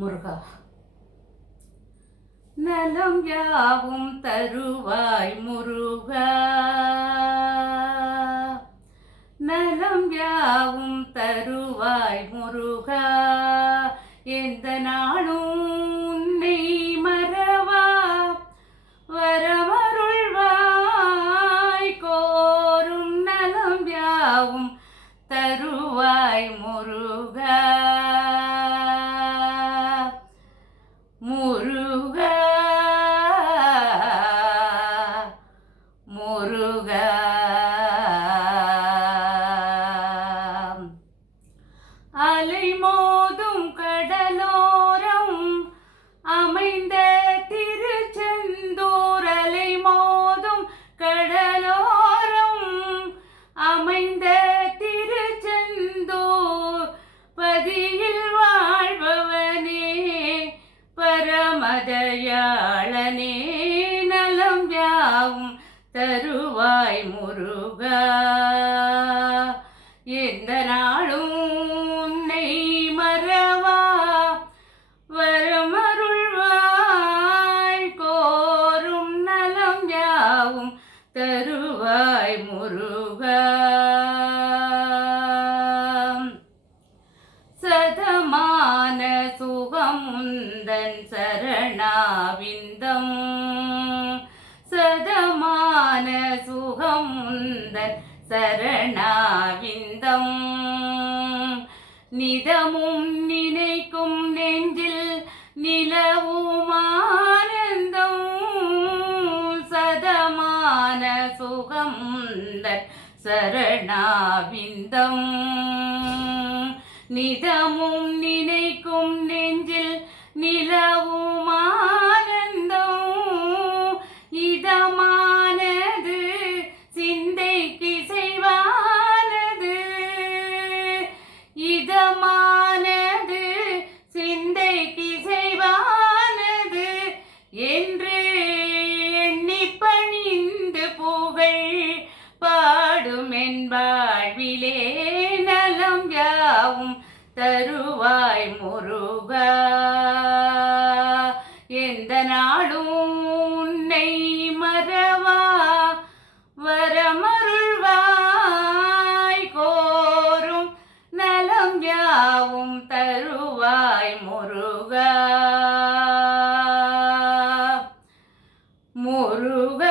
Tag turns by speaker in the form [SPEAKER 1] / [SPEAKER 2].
[SPEAKER 1] முருகா. நலம் யாவும் தருவாய் முருகா. நலம் யாவும் தருவாய் முருகா. எந்த நாளும் உன்னை மறவா. வரமருள்வாய் கோரும் நலம் யாவும் தருவாய் முருகா முருகா. தயாளனே நலம் யாவும் தருவாய் முருகா. எந்த நாளும் உன்னை மறவா. வரமருள்வாய் கோரும் நலம் யாவும் தருவாய் முருகா. சரணாவிந்தம் நிதமும் நினைக்கும் நெஞ்சில் நிலவும் ஆனந்தம் சதமான சுகம் சரணாவிந்தம் நிதமும் நினை தருவாய் முருகா. எந்த நாளும் உன்னை மறவா. வரமருள்வாய் கோரும் நலம் யாவும் தருவாய் முருகா. முருகா